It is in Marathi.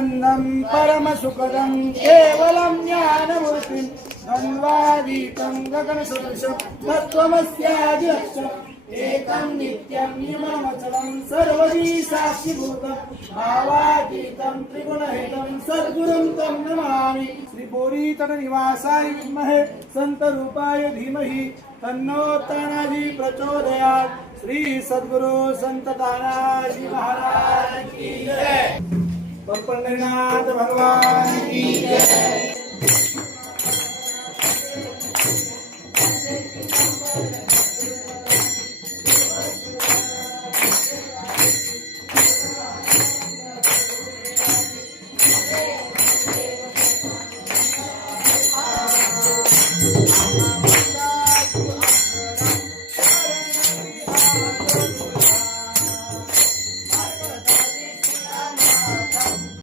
परमानन्दं परमसुखदं केवलं ज्ञानमूर्तिं द्वन्द्वातीतं गगनसदृशं तत्त्वमस्यादिलक्ष्यम् एकं नित्यं निर्मलमचलं सर्वदी साक्षिभूतं भावातीतं त्रिगुणहितं सद्गुरुं तं नमामि। श्री बोरीतटनिवासाय विद्महे संतरूपाय धीमहि तन्नो तानाजी प्रचोदयात्। श्री सद्गुरु संत तानाजी महाराज की जय। पंढरीनाथ भगवान की जय।